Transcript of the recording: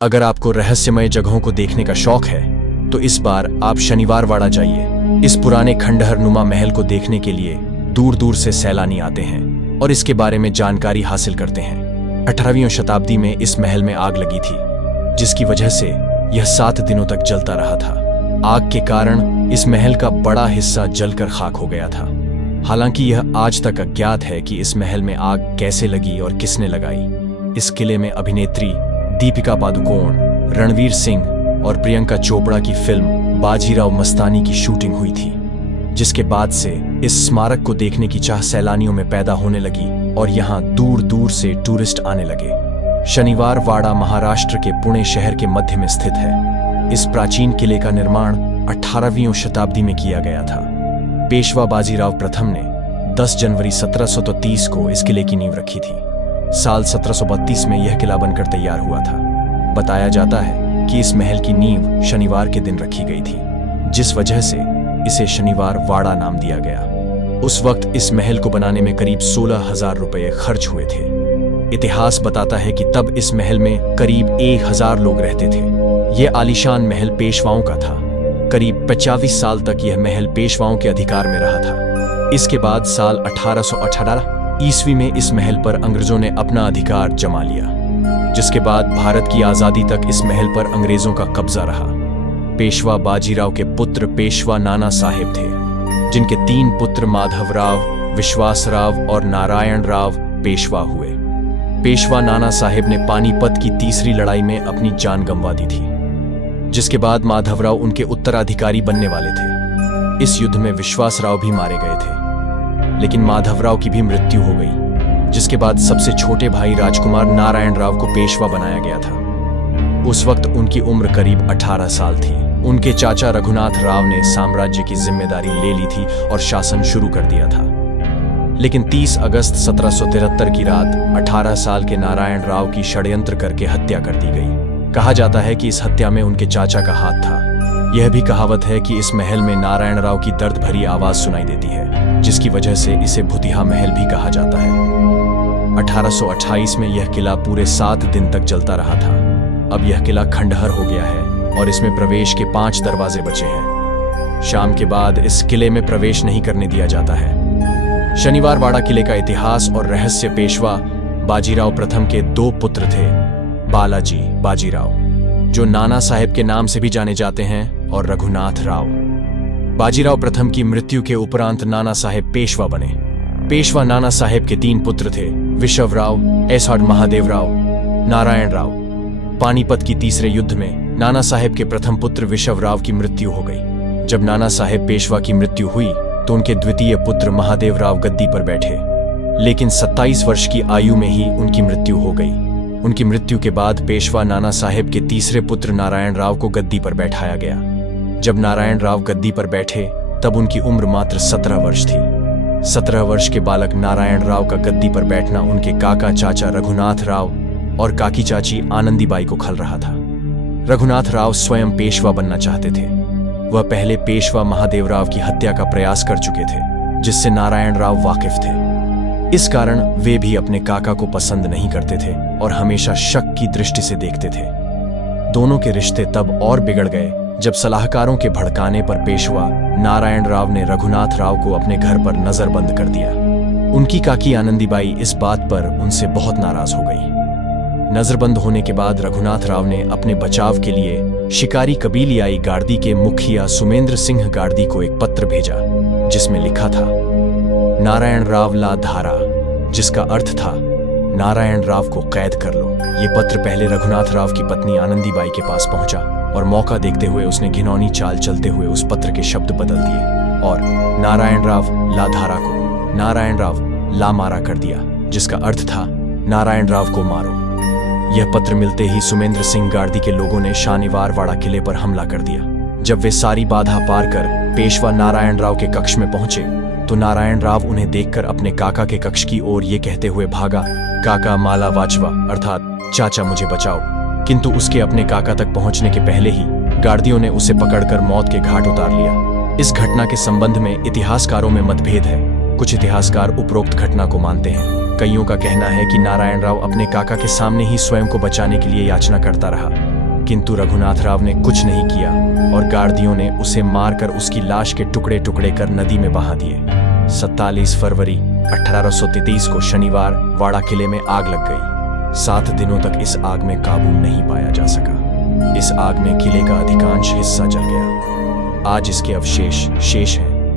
अगर आपको रहस्यमय जगहों को देखने का शौक है तो इस बार आप शनिवार वाड़ा जाइए। इस पुराने खंडहर नुमा महल को देखने के लिए दूर दूर से सैलानी आते हैं और इसके बारे में जानकारी हासिल करते हैं। 18वीं शताब्दी में इस महल में आग लगी थी, जिसकी वजह से यह 7 दिनों तक जलता रहा था। आग के कारण इस महल का बड़ा हिस्सा जलकर खाक हो गया था। हालांकि यह आज तक अज्ञात है कि इस महल में आग कैसे लगी और किसने लगाई। इस किले में अभिनेत्री दीपिका पादुकोण, रणवीर सिंह और प्रियंका चोपड़ा की फिल्म बाजीराव मस्तानी की शूटिंग हुई थी, जिसके बाद से इस स्मारक को देखने की चाह सैलानियों में पैदा होने लगी और यहाँ दूर दूर से टूरिस्ट आने लगे। शनिवार वाड़ा महाराष्ट्र के पुणे शहर के मध्य में स्थित है। इस प्राचीन किले का निर्माण 18वीं शताब्दी में किया गया था। पेशवा बाजीराव प्रथम ने 10 जनवरी 1730 को इस किले की नींव रखी थी। साल 1732 में यह किला बनकर तैयार हुआ था। बताया जाता है कि इस महल की नींव शनिवार के दिन रखी गई थी, जिस वजह से इसे शनिवार वाड़ा नाम दिया गया। उस वक्त इस महल को बनाने में करीब 16,000 रुपये खर्च हुए थे। इतिहास बताता है कि तब इस महल में करीब 1,000 लोग रहते थे। यह आलीशान महल पेशवाओं का था। करीब 25 साल तक यह महल पेशवाओं के अधिकार में रहा था। इसके बाद साल 1818 ईस्वी में इस महल पर अंग्रेजों ने अपना अधिकार जमा लिया, जिसके बाद भारत की आजादी तक इस महल पर अंग्रेजों का कब्जा रहा। पेशवा बाजीराव के पुत्र पेशवा नाना साहेब थे, जिनके 3 पुत्र माधवराव, विश्वासराव और नारायण राव पेशवा हुए। पेशवा नाना साहेब ने पानीपत की तीसरी लड़ाई में अपनी जान गंवा दी थी, जिसके बाद माधवराव उनके उत्तराधिकारी बनने वाले थे। इस युद्ध में विश्वासराव भी मारे गए थे, लेकिन माधवराव की भी मृत्यु हो गई, जिसके बाद सबसे छोटे भाई राजकुमार नारायण राव को पेशवा बनाया गया था। उस वक्त उनकी उम्र करीब 18 साल थी। उनके चाचा रघुनाथ राव ने साम्राज्य की जिम्मेदारी ले ली थी और शासन शुरू कर दिया था। लेकिन 30 अगस्त 1773 की रात 18 साल के नारायण राव की षड्यंत्र करके हत्या कर दी गई। कहा जाता है कि इस हत्या में उनके चाचा का हाथ था। यह भी कहावत है कि इस महल में नारायण राव की दर्द भरी आवाज सुनाई देती है, जिसकी वजह से इसे भूतिया महल भी कहा जाता है। 1828 में यह किला पूरे 7 दिन तक जलता रहा था। अब यह किला खंडहर हो गया है और इसमें प्रवेश के 5 दरवाजे बचे हैं। शाम के बाद इस किले में प्रवेश नहीं करने दिया जाता है। शनिवार वाड़ा किले का इतिहास और रहस्य। पेशवा बाजीराव प्रथम के 2 पुत्र थे, बालाजी बाजीराव, जो नाना साहेब के नाम से भी जाने जाते हैं, और रघुनाथ राव। बाजीराव प्रथम की मृत्यु के उपरांत नाना साहेब पेशवा बने। पेशवा नाना साहेब के 3 पुत्र थे, विशवराव, एसआर महादेवराव, नारायण राव। पानीपत की तीसरे युद्ध में नाना साहेब के प्रथम पुत्र विशवराव की मृत्यु हो गई। जब नाना साहेब पेशवा की मृत्यु हुई तो उनके द्वितीय पुत्र महादेवराव गद्दी पर बैठे, लेकिन 27 वर्ष की आयु में ही उनकी मृत्यु हो गई। उनकी मृत्यु के बाद पेशवा नाना साहेब के तीसरे पुत्र नारायण राव को गद्दी पर बैठाया गया। जब नारायण राव गद्दी पर बैठे तब उनकी उम्र मात्र 17 वर्ष थी। 17 वर्ष के बालक नारायण राव का गद्दी पर बैठना उनके काका चाचा रघुनाथ राव और काकी चाची आनंदीबाई को खल रहा था। रघुनाथ राव स्वयं पेशवा बनना चाहते थे। वह पहले पेशवा महादेवराव की हत्या का प्रयास कर चुके थे, जिससे नारायण राव वाकिफ थे। इस कारण वे भी अपने काका को पसंद नहीं करते थे और हमेशा शक की दृष्टि से देखते थे। दोनों के रिश्ते तब और बिगड़ गए जब सलाहकारों के भड़काने पर पेशवा नारायण राव ने रघुनाथ राव को अपने घर पर नजरबंद कर दिया। उनकी काकी आनंदीबाई इस बात पर उनसे बहुत नाराज हो गई। नजरबंद होने के बाद रघुनाथ राव ने अपने बचाव के लिए शिकारी कबीलियाई गार्दी के मुखिया सुमेंद्र सिंह गार्दी को एक पत्र भेजा, जिसमें लिखा था, नारायण राव ला धारा, जिसका अर्थ था नारायण राव को कैद कर लो। ये पत्र पहले रघुनाथ राव की पत्नी आनंदीबाई के पास पहुंचा और मौका देखते हुए उसने घिनौनी चाल चलते हुए उस पत्र के शब्द बदल दिए और नारायण राव ला धारा को नारायण राव ला मारा कर दिया, जिसका अर्थ था नारायण राव को मारो। यह पत्र मिलते ही सुमेंद्र सिंह गार्दी के लोगों ने शनिवार वाड़ा किले पर हमला कर दिया। जब वे सारी बाधा पार कर पेशवा नारायण राव के कक्ष में पहुंचे तो नारायण राव उन्हें देखकर अपने काका के कक्ष की ओर ये कहते हुए भागा, काका माला वाचवा, अर्थात चाचा मुझे बचाओ। किंतु उसके अपने काका तक पहुंचने के पहले ही गार्दियों ने उसे पकड़कर मौत के घाट उतार लिया। इस घटना के संबंध में इतिहासकारों में मतभेद है। कुछ इतिहासकार उपरोक्त घटना को मानते हैं, कईयों का कहना है कि नारायण राव अपने काका के सामने ही स्वयं को बचाने के लिए याचना करता रहा, किंतु रघुनाथ राव ने कुछ नहीं किया और गार्दियों ने उसे मारकर उसकी लाश के टुकड़े टुकड़े कर नदी में बहा दिए। 27 फरवरी 1833 को शनिवार वाड़ा किले में आग लग गई। 7 दिनों तक इस आग में काबू नहीं पाया जा सका। इस आग में किले का अधिकांश हिस्सा जल गया। आज इसके अवशेष शेष हैं।